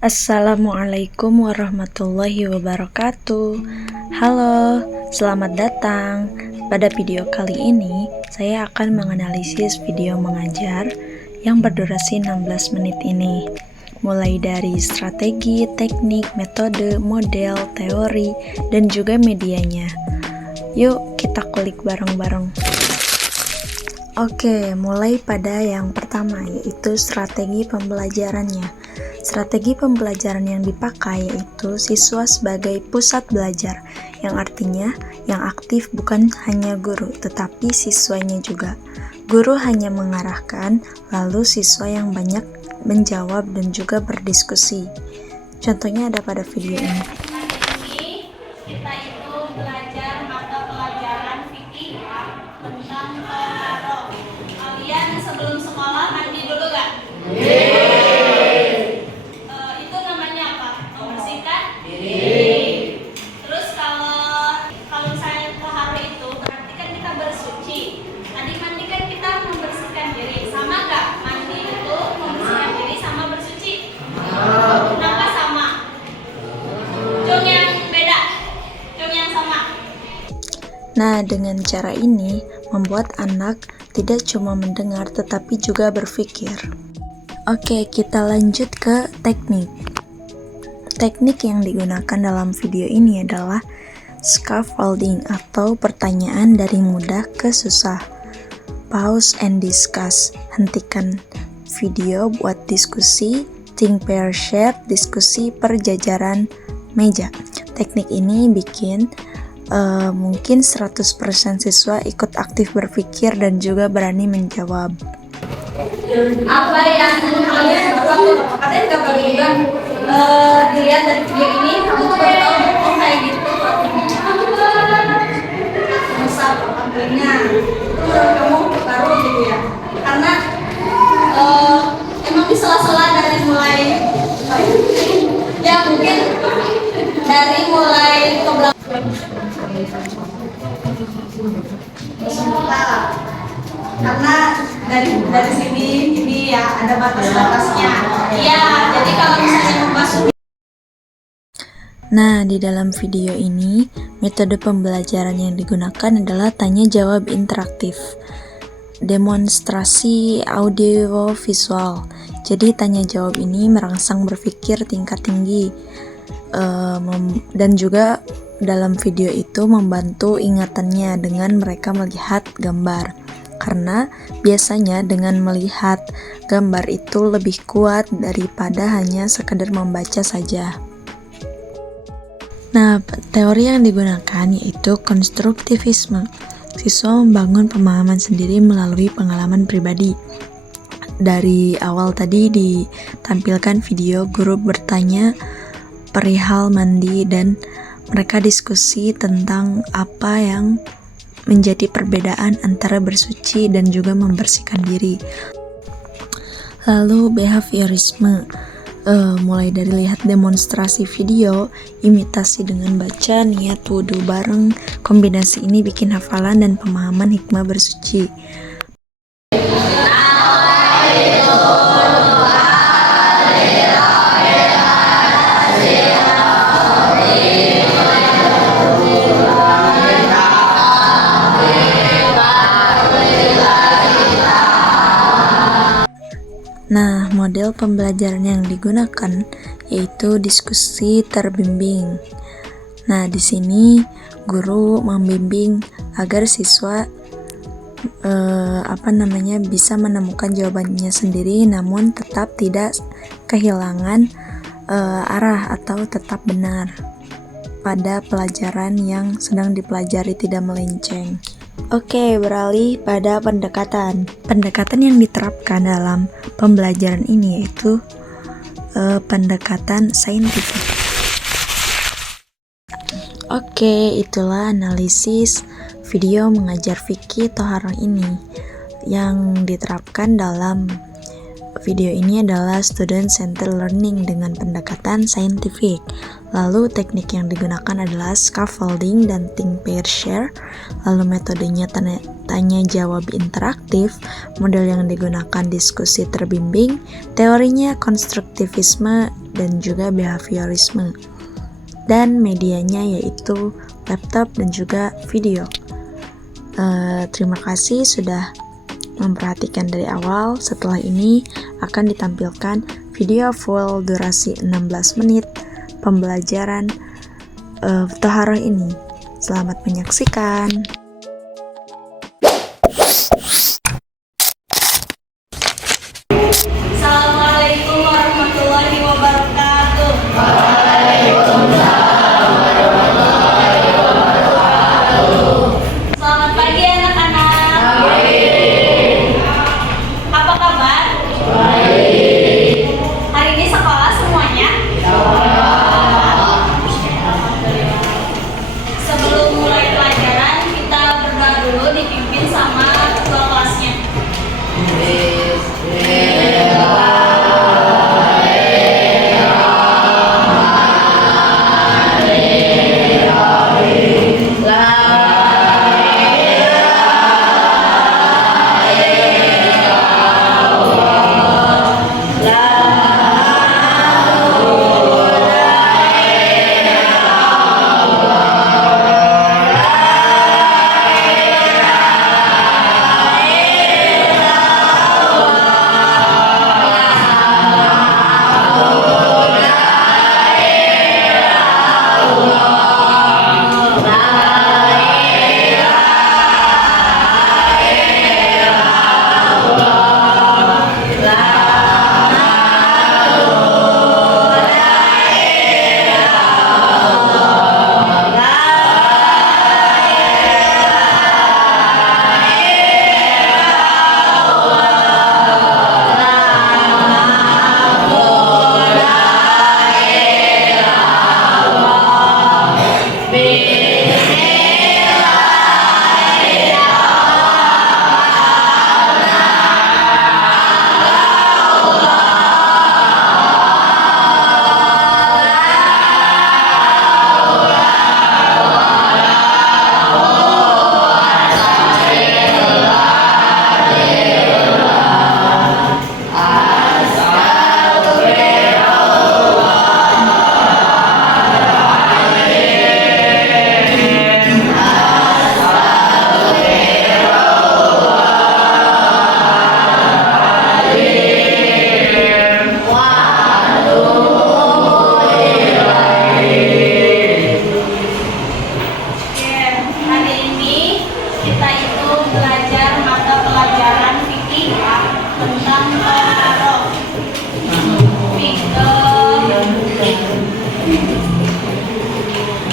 Assalamualaikum warahmatullahi wabarakatuh. Halo, selamat datang. Pada video kali ini, saya akan menganalisis video mengajar yang berdurasi 16 menit ini. Mulai dari strategi, teknik, metode, model, teori, dan juga medianya. Yuk, kita kulik bareng-bareng. Oke, mulai pada yang pertama, yaitu strategi pembelajarannya. Strategi pembelajaran yang dipakai yaitu siswa sebagai pusat belajar, yang artinya yang aktif bukan hanya guru, tetapi siswanya juga. Guru hanya mengarahkan, lalu siswa yang banyak menjawab dan juga berdiskusi. Contohnya ada pada video ini. Kita itu belajar mata pelajaran fikih tentang taharah. Kalian sebelum sekolah mandi dulu gak? Itu namanya apa? Membersihkan diri. Terus kalau misalnya taharah itu berarti kan kita bersuci. Tadi mandi kan kita membersihkan diri. Sama gak? Mandi itu membersihkan diri sama bersuci? Kenapa sama? Jong yang beda. Nah, dengan cara ini membuat anak tidak cuma mendengar tetapi juga berpikir. Oke, kita lanjut ke teknik. Teknik yang digunakan dalam video ini adalah scaffolding atau pertanyaan dari mudah ke susah. Pause and discuss. Hentikan video buat diskusi. Think, pair, share. Diskusi per jajaran meja. Teknik ini bikin mungkin 100% siswa ikut aktif berpikir dan juga berani menjawab. Apa yang kalian nggak baru juga dilihat dari video ini, kamu tuh baru tahu oh kayak gitu misal contohnya kamu baru gitu ya, karena emang di sela-sela dari mulai ya mungkin dari mulai ke belakang sementara karena dari sini ini ya ada batas-batasnya. Iya, jadi kalau misalnya membahas. Nah, di dalam video ini, metode pembelajaran yang digunakan adalah tanya jawab interaktif. Demonstrasi audio visual. Jadi tanya jawab ini merangsang berpikir tingkat tinggi. Dan juga dalam video itu membantu ingatannya dengan mereka melihat gambar. Karena biasanya dengan melihat gambar itu lebih kuat daripada hanya sekedar membaca saja. Nah, teori yang digunakan yaitu konstruktivisme. Siswa membangun pemahaman sendiri melalui pengalaman pribadi. Dari awal tadi ditampilkan video guru bertanya perihal mandi dan mereka diskusi tentang apa yang menjadi perbedaan antara bersuci dan juga membersihkan diri. Lalu behaviorisme, mulai dari lihat demonstrasi video, imitasi dengan baca, niat wudhu bareng. Kombinasi ini bikin hafalan dan pemahaman hikmah bersuci. Nah, model pembelajaran yang digunakan yaitu diskusi terbimbing. Nah, di sini guru membimbing agar siswa bisa menemukan jawabannya sendiri, namun tetap tidak kehilangan arah atau tetap benar pada pelajaran yang sedang dipelajari, tidak melenceng. Oke, beralih pada pendekatan. Pendekatan yang diterapkan dalam pembelajaran ini yaitu pendekatan saintifik. Oke, itulah analisis video mengajar fikih Toharoh ini. Yang diterapkan dalam video ini adalah student centered learning dengan pendekatan saintifik. Lalu teknik yang digunakan adalah scaffolding dan think, pair, share. Lalu metodenya tanya jawab interaktif. Model yang digunakan diskusi terbimbing. Teorinya konstruktivisme dan juga behaviorisme. Dan medianya yaitu laptop dan juga video. Terima kasih sudah memperhatikan dari awal. Setelah ini akan ditampilkan video full durasi 16 menit pembelajaran Toharoh ini. Selamat menyaksikan. Assalamualaikum warahmatullahi wabarakatuh. Selamat pagi anak-anak. Apa kabar? Hari ini sekolah semuanya? Sebelum mulai pelajaran, kita berdoa dulu dipimpin sama ketua kelasnya.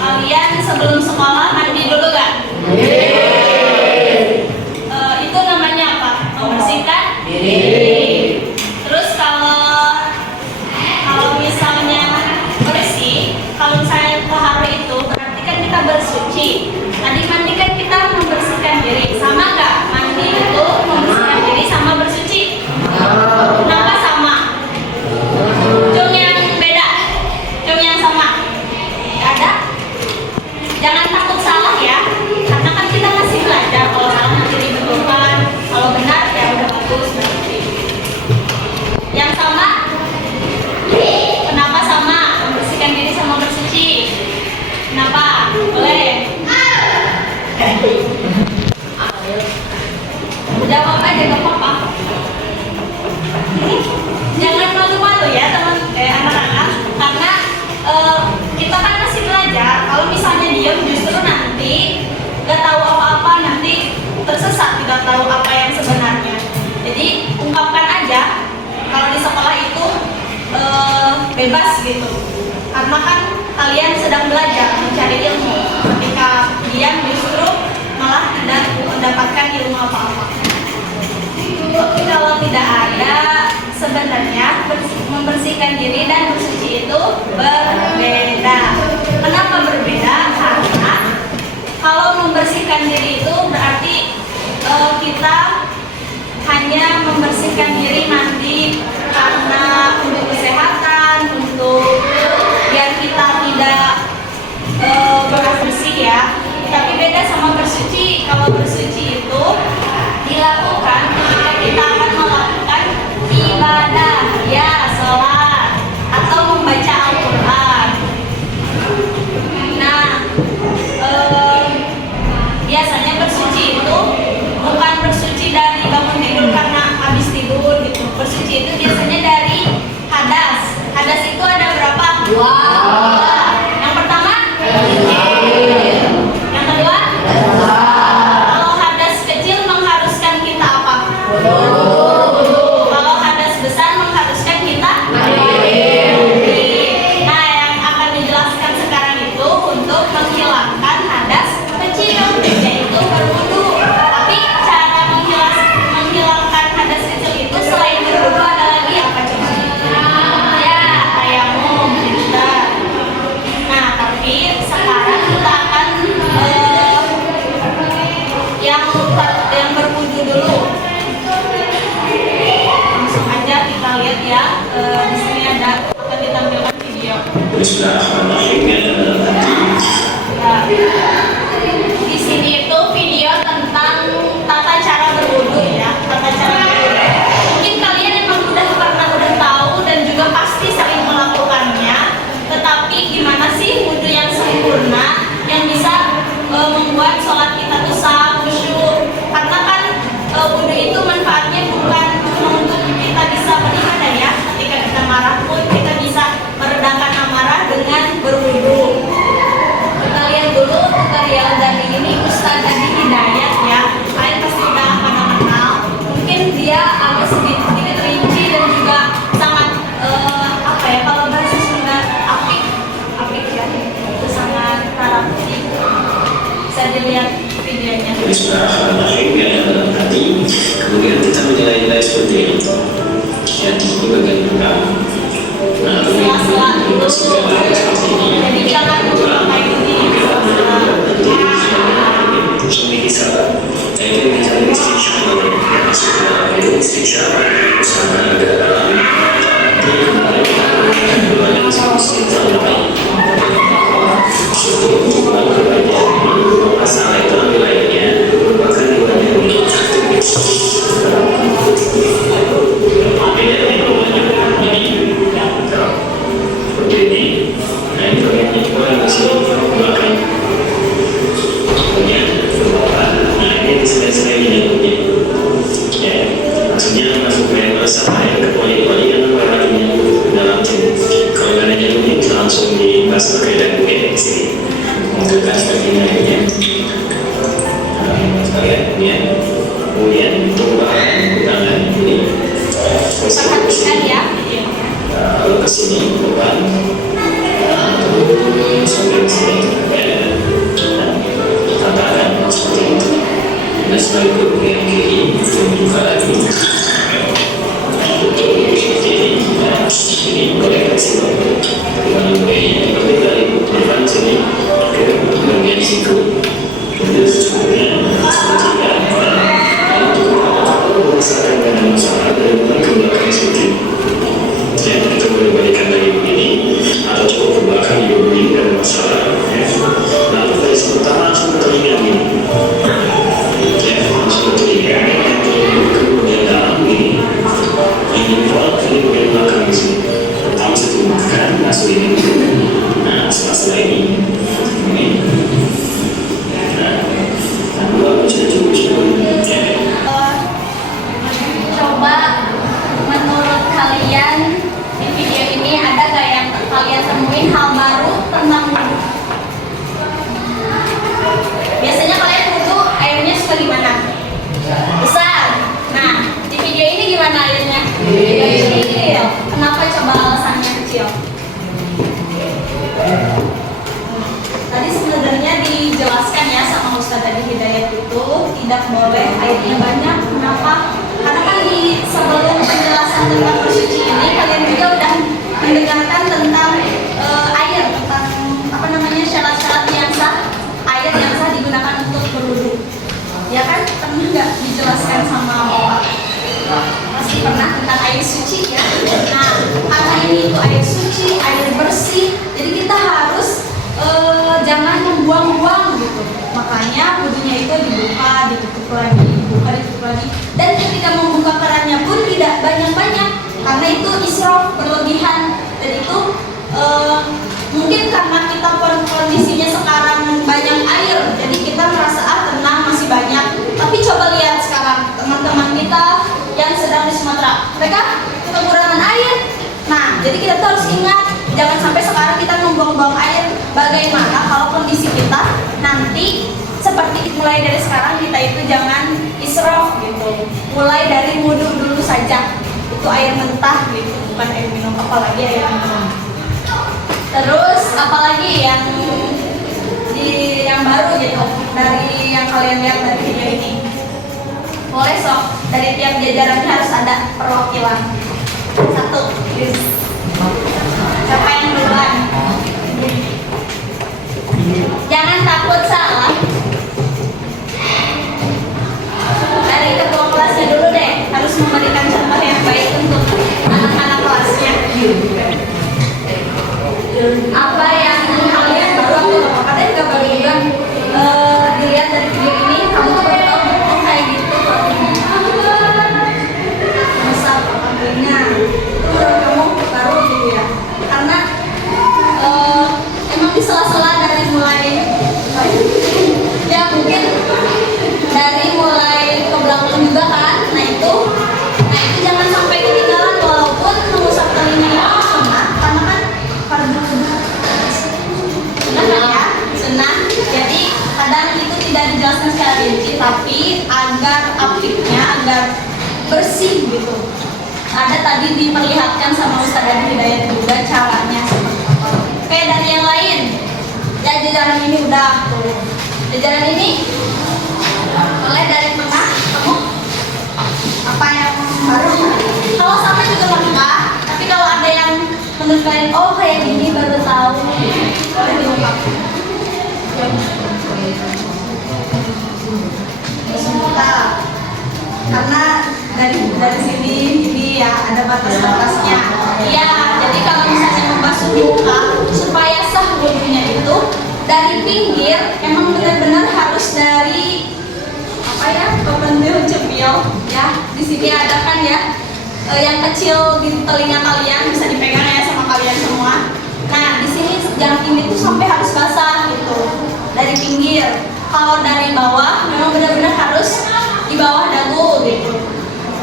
Kalian sebelum sekolah mandi dulu gak? Itu namanya apa? Membersihkan diri. Terus kalau misalnya bersih, kalau misalnya toharoh itu berarti kan kita bersuci. Tadi mandi kan kita membersihkan diri. Sama gak? Mandi itu membersihkan diri sama bersuci. Kenapa sama? Cung yang beda, cung yang sama. Gak ada? Jangan takut salah ya, karena kan kita masih belajar. Kalau salah nanti dibetulkan, kalau benar ya udah bagus berarti. Yang sama? Kenapa sama? Membersihkan diri sama bersuci. Kenapa? Boleh? Jawab aja gak apa-apa. Jangan malu-malu ya anak-anak, karena kita kan masih belajar. Kalau misalnya diam justru nanti gak tahu apa-apa, nanti tersesat, tidak tahu apa yang sebenarnya. Jadi ungkapkan aja. Kalau di sekolah itu bebas gitu, karena kan kalian sedang belajar mencari ilmu. Ketika diam justru malah tidak mendapatkan ilmu apa-apa. Tapi kalau tidak ada, sebenarnya membersihkan diri dan bersuci itu berbeda. Kenapa berbeda? Karena kalau membersihkan diri itu berarti kita hanya membersihkan diri mandi karena untuk kesehatan, untuk biar kita tidak bersih ya. Tapi beda sama bersuci. Kalau bersuci itu dilakukan ketika kita akan melakukan ibadah, ya sholat atau ya. Di sini akan ditampilkan video. Bismillahirrahmanirrahim. Di sini itu video tentang tata cara berwudu ya, tata cara berwudu. Mungkin kalian emang udah tahu dan juga pasti sering melakukannya. Tetapi gimana sih wudu yang sempurna yang bisa membuat sholat kita tuh sah, khusyuk? Karena kan wudu itu manfaatnya bukan cuma untuk kita bisa beribadah ya. Ketika kita marah pun kita bisa meredakan amarah dengan berwudu. Kita lihat dulu tutorial dari ini Ustadz Adi Hidayat ya. Kalian pasti udah pada kenal. Mungkin dia agak sedikit rinci dan juga sangat apa ya, kalau bahasa Sunda apik ya. Itu sangat rapi. Bisa dilihat videonya. Bismillahirrahmanirrahim. Yang dalam hati. Kemudian kita menilai-nilai seperti itu. Yang di bagian belakang. Nah, Sela-sela dulu. Jadi jangan kayak gini. langsung dibahas pakai dan mungkin di sini menggunakan sebagainya sekalian ya. Kemudian untuk tangan ini Perhatikan ya. lalu ke sini depan sampai ke sini tangan seperti itu. Dan sebagai yang kiri dibuka lagi ini boleh kasih ini dari depan sini ke bagian situ kemudian sebenarnya kalau misalkan ada masalah dari depan ke belakang seperti ya kita boleh balikan lagi begini atau coba ke belakang juga begini ada masalah ya. Lalu dari sebentar langsung telinga gini ya langsung telinga kemudian dalam gini ini bagian belakang di sini. Pertama saya tumbukkan masuk ini. Nah setelah ini kedua Coba menurut kalian di video ini ada gak yang kalian temuin hal baru tentang wudu? Biasanya kalian wudu airnya suka gimana? Besar. Nah di video ini gimana airnya? Kecil. Kenapa coba alasannya kecil? Tadi sebenarnya dijelaskan ya sama Ustadz Adi Hidayat itu tidak boleh airnya banyak. Kenapa? Karena kan di sebelum penjelasan tentang bersuci ini kalian juga udah mendengarkan tentang air, tentang apa namanya syarat-syarat yang sah, air yang sah digunakan untuk berwudu. Ya kan? Pernah nggak dijelaskan sama Bapak? Pasti pernah tentang air suci ya. Nah, karena ini itu air suci, air bersih, jadi kita harus jangan membuang-buang gitu. Makanya wudunya itu dibuka, ditutup lagi, dibuka, ditutup lagi. Dan ketika membuka kerannya pun tidak banyak-banyak, karena itu israf, berlebihan. Dan itu mungkin karena kita kondisinya sekarang banyak air, jadi kita merasa tenang masih banyak. Tapi coba lihat sekarang teman-teman kita yang sedang di Sumatera, mereka kekurangan air. Nah, jadi kita tuh harus ingat, jangan sampai sekarang kita membuang-buang air. Bagaimana kalau kondisi kita nanti seperti mulai dari sekarang kita itu jangan israf gitu. Mulai dari wudu dulu saja. Itu air mentah gitu, bukan air minum, apalagi air minum. Terus apalagi yang baru gitu dari yang kalian lihat dari video ini. Boleh sok, dari tiap jajarannya harus ada perwakilan. Satu, siapa yang duluan? Jangan takut salah. Dari ketua kelasnya dulu deh, harus memberikan contoh yang baik untuk anak-anak bersih gitu. Ada tadi diperlihatkan sama Ustaz Adi Hidayat juga caranya seperti apa. Oke, dari yang lain. Ya, jajaran ini udah tuh. Jajaran ini mulai dari tengah, kamu apa yang baru? Kalau sama juga nggak apa, tapi kalau ada yang menurut kalian, oh kayak gini baru tahu, boleh diungkap. Karena dari sini jadi ya ada batas-batasnya. Iya, jadi kalau misalnya membasuh muka supaya sah wudunya itu dari pinggir emang benar-benar harus dari apa ya, pembentil cepil ya. Di sini ada kan ya yang kecil di telinga kalian, bisa dipegang ya sama kalian semua. Nah, di sini yang ini tuh sampai harus basah gitu dari pinggir. Kalau dari bawah memang benar-benar harus di bawah dagu gitu.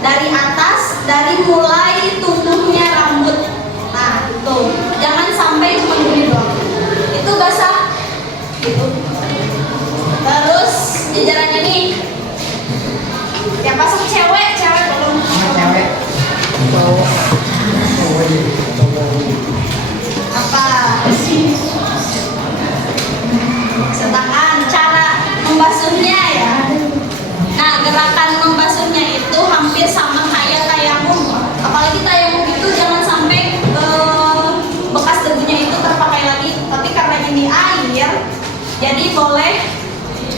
Dari atas, dari mulai tumbuhnya rambut. Nah, itu jangan sampai cuma gini doang. Itu basah gitu. Terus jajaran ini yang pasang cewek belum. Cewek. Apa? Sedangkan cara membasuhnya ya. Nah, gerakan membasuhnya itu hampir sama kayak tayamum. Apalagi tayamum itu jangan sampai bekas debunya itu terpakai lagi. Tapi karena ini air, jadi boleh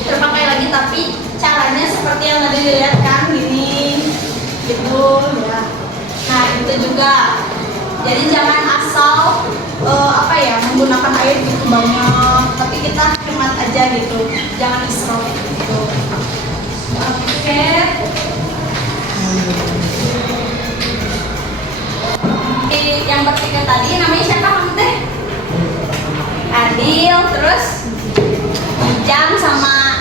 terpakai lagi. Tapi caranya seperti yang tadi dilihat kan, gini, gitu ya. Nah, itu juga. Jadi jangan asal menggunakan air gitu banyak. Tapi kita hemat aja gitu. Jangan israf gitu. Oke. Yang bertiga tadi namanya siapa kamu teh? Adil, terus Jam sama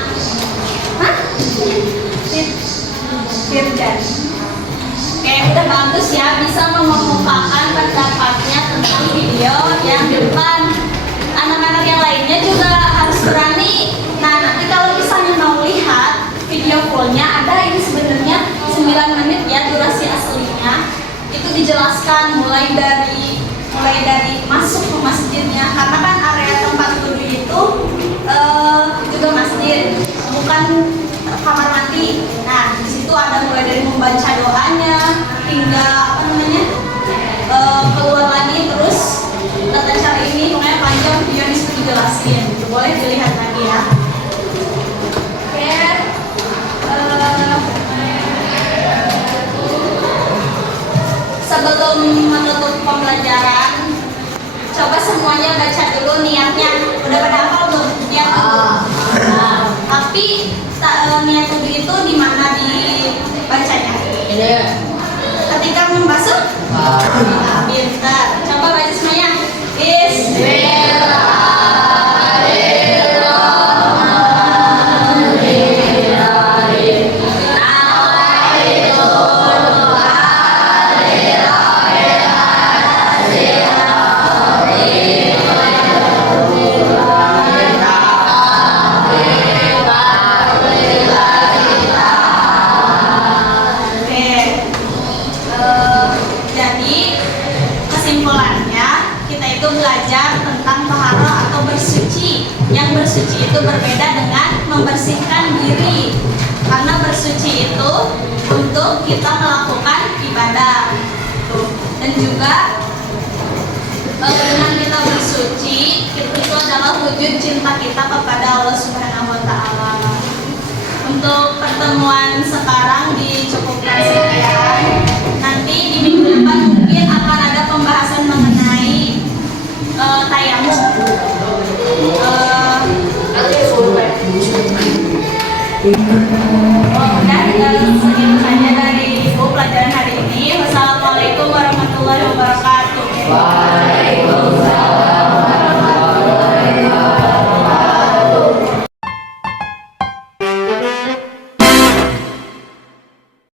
Firdan. Oke, udah bagus ya, bisa mengemukakan pendapatnya tentang video yang di depan. Anak-anak yang lainnya juga harus berani. Nah, nanti kalau misalnya mau lihat video fullnya, ada ini sebenarnya 9 menit ya durasi aslinya. Itu dijelaskan mulai dari masuk ke masjidnya, karena kan area tempat wudhu itu juga masjid, bukan kamar mandi. Nah, di situ ada mulai dari membaca doanya hingga keluar lagi, terus tata cara ini pokoknya panjang, video di situ dijelasin. Boleh dilihat lagi ya. Oke. Sebelum menutup pembelajaran, coba semuanya baca dulu niatnya. Udah pada hafal belum niat wudhu? Tapi niat wudhu itu di mana dibacanya? Ketika membasuh? Pintar. Coba baca semuanya. Jadi kesimpulannya kita itu belajar tentang taharah atau bersuci. Yang bersuci itu berbeda dengan membersihkan diri. Karena bersuci itu untuk kita melakukan ibadah. Dan juga dengan kita bersuci itu adalah wujud cinta kita kepada Allah Subhanahu wa Ta'ala. Untuk pertemuan sekarang dicukupkan sekian. Nanti di minggu depan mungkin akan ada pembahasan mengenai tayamum. Dan